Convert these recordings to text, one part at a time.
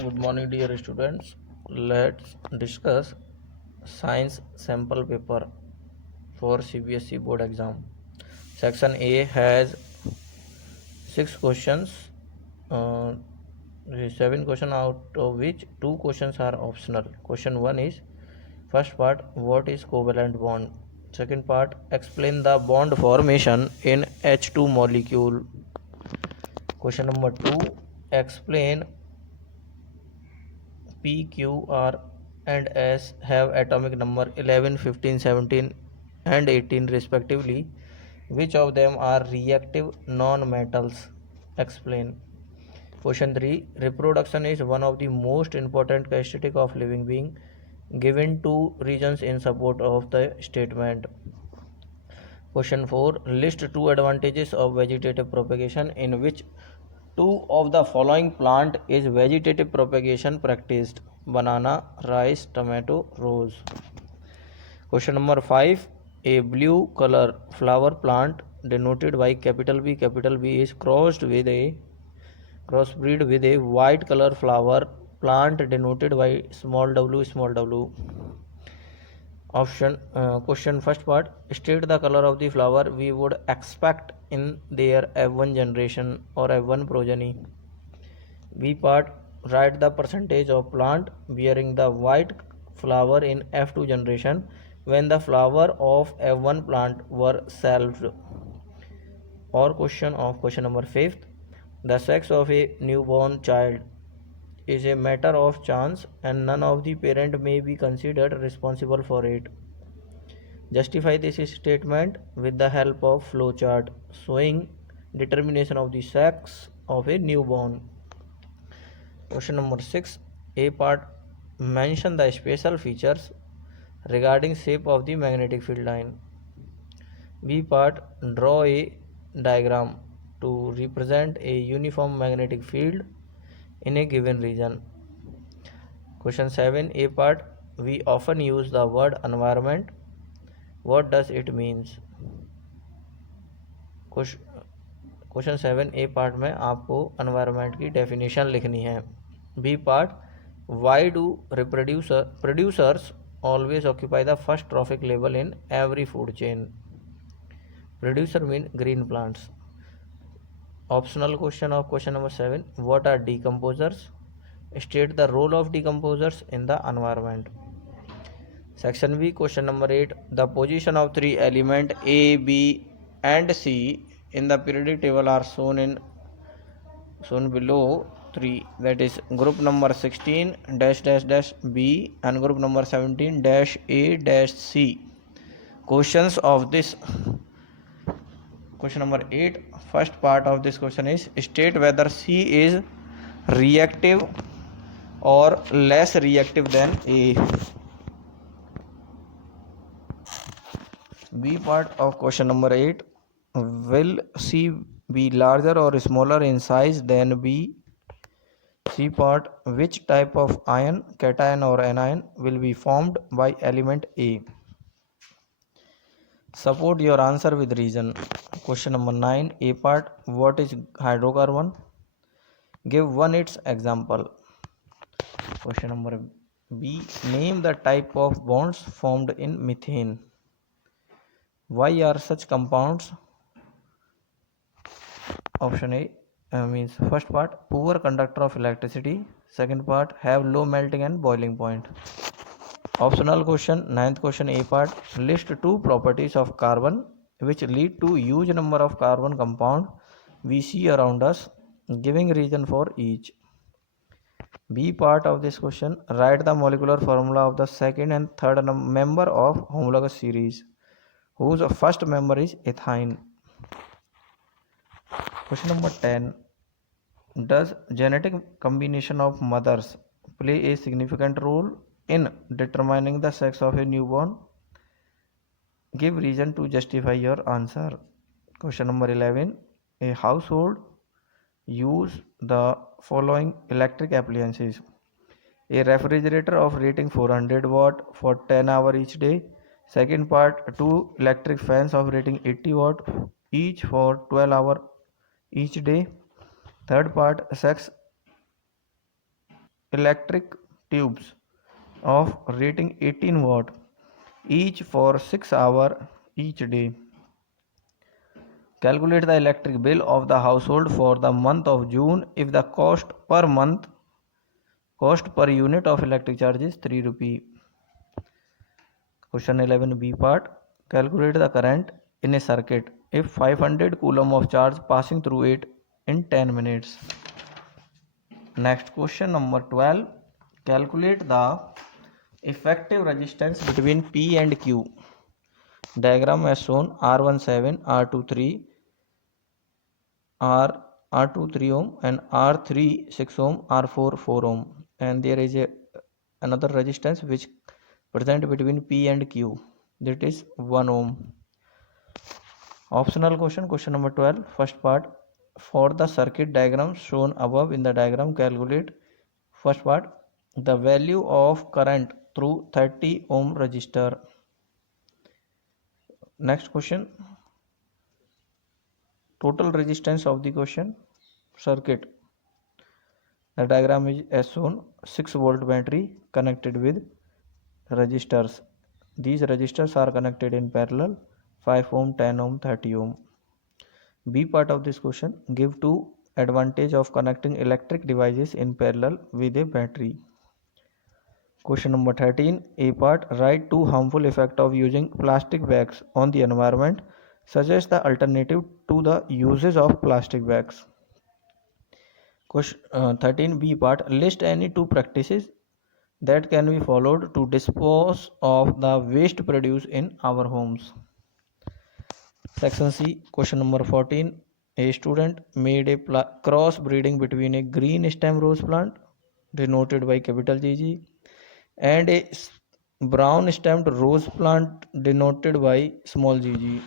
Good morning, dear students. Let's discuss science sample paper for CBSE board exam. Section A has 6 questions, uh, 7 questions out of which 2 questions are optional. Question 1 is first part, what is covalent bond? Second part, explain the bond formation in H2 molecule. Question number 2, explain P, Q, R and S have atomic number 11, 15, 17 and 18 respectively. Which of them are reactive non-metals? Explain. Question 3. Reproduction is one of the most important characteristic of living being. Given two reasons in support of the statement. Question 4. List two advantages of vegetative propagation in which two of the following plant is vegetative propagation practiced: banana, rice, tomato, rose. Question number 5. A blue color flower plant denoted by capital B is crossbreed with a white color flower plant denoted by small w. Question first part, state the color of the flower we would expect in their F1 generation or F1 progeny. B part, write the percentage of plant bearing the white flower in F2 generation when the flower of F1 plant were selved. Or question number 5, the sex of a newborn child is a matter of chance and none of the parent may be considered responsible for it. Justify this statement with the help of flowchart showing determination of the sex of a newborn. Question number 6. A part, mention the special features regarding shape of the magnetic field line. B part, draw a diagram to represent a uniform magnetic field in a given region. Question 7. A part, we often use the word environment. What does it means? Question 7 A part में आपको environment की definition लिखनी है. B part, why do producers always occupy the first trophic level in every food chain? Producer mean green plants. Optional question of question number 7, what are decomposers? State the role of decomposers in the environment. Section B, question number 8, the position of three element A, B and C in the periodic table are shown below 3, that is group number 16 dash dash dash B and group number 17 dash A dash C. Questions of this question number 8, first part of this question is state whether C is reactive or less reactive than A. B part of question number 8, will C be larger or smaller in size than B? C part, which type of ion, cation or anion, will be formed by element A? Support your answer with reason. Question number 9, A part, what is hydrocarbon? Give one its example. Question number B, name the type of bonds formed in methane. Why are such compounds? Option A means first part, poor conductor of electricity. Second part, have low melting and boiling point. Optional question, 9th question, A part, list two properties of carbon which lead to huge number of carbon compound we see around us, giving reason for each. B part of this question, write the molecular formula of the second and third member of homologous series whose first member is ethine. Question number 10, does genetic combination of mothers play a significant role in determining the sex of a newborn? Give reason to justify your answer. Question number 11, a household use the following electric appliances: a refrigerator of rating 400 watt for 10 hours each day. Second part, two electric fans of rating 80 watt each for 12 hours each day. Third part, electric tubes of rating 18 watt each for 6 hours each day. Calculate the electric bill of the household for the month of June if the cost per unit of electric charge is 3 rupee. Question 11b part. Calculate the current in a circuit if 500 coulomb of charge passing through it in 10 minutes. Next question number 12. Calculate the effective resistance between P and Q. Diagram as shown. R17, R23, R23 ohm and R3 6 ohm, R4 4 ohm, and there is another resistance which present between P and Q, that is 1 ohm. Optional question number 12. First part. For the circuit diagram shown above in the diagram, calculate first part the value of current through 30 ohm resistor. Next question, total resistance of the question circuit. The diagram is as shown. 6 volt battery connected with resistors. These resistors are connected in parallel, 5 ohm, 10 ohm, 30 ohm. B part of this question, give two advantage of connecting electric devices in parallel with a battery. Question number 13. A part, write two harmful effects of using plastic bags on the environment. Suggest the alternative to the uses of plastic bags. Question 13b part, list any two practices that can be followed to dispose of the waste produced in our homes. Section C. Question number 14. A student made a cross breeding between a green stem rose plant denoted by capital GG and a brown stemmed rose plant denoted by small gg.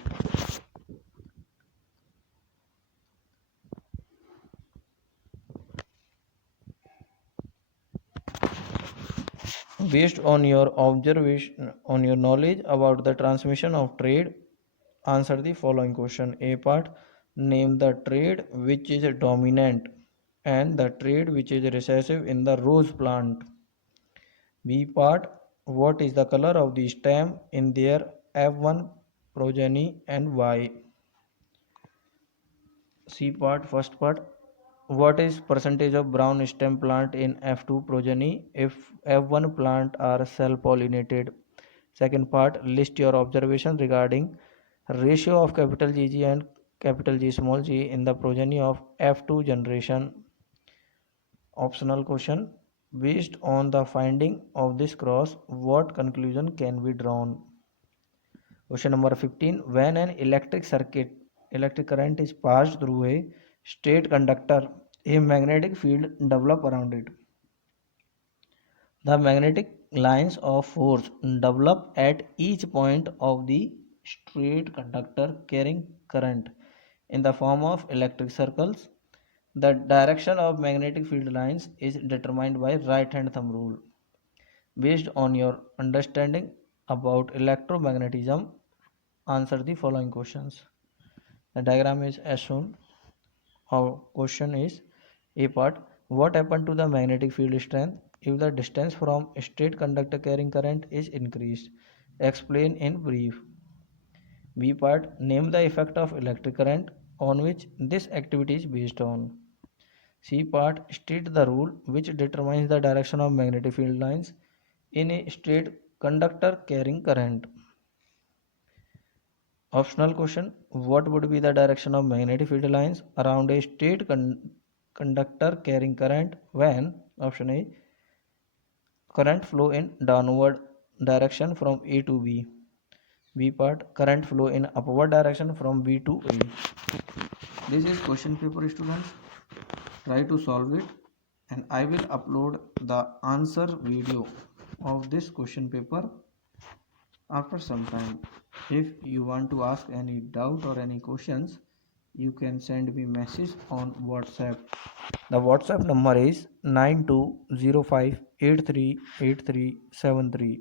Based on your observation, on your knowledge about the transmission of trade, answer the following question. A part, name the trade which is dominant and the trade which is recessive in the rose plant. B part, what is the color of the stem in their F1 progeny and why? C part, first part, what is percentage of brown stem plant in F2 progeny if F1 plant are self-pollinated? Second part, list your observation regarding ratio of capital GG and capital G small g in the progeny of F2 generation. Optional question, based on the finding of this cross, what conclusion can be drawn? Question number 15. When an electric current is passed through a straight conductor, a magnetic field develops around it. The magnetic lines of force develop at each point of the straight conductor carrying current in the form of electric circles. The direction of magnetic field lines is determined by right hand thumb rule. Based on your understanding about electromagnetism, answer the following questions. The diagram is as shown. Our question is A part, what happened to the magnetic field strength if the distance from a straight conductor carrying current is increased? Explain in brief. B part, name the effect of electric current on which this activity is based on. C part, state the rule which determines the direction of magnetic field lines in a straight conductor carrying current. Optional question, what would be the direction of magnetic field lines around a straight conductor carrying current when? Option A, current flow in downward direction from A to B. B part, current flow in upward direction from B to A. This is question paper, students. Try to solve it and I will upload the answer video of this question paper after some time. If you want to ask any doubt or any questions, you can send me message on WhatsApp. The WhatsApp number is 9205838373.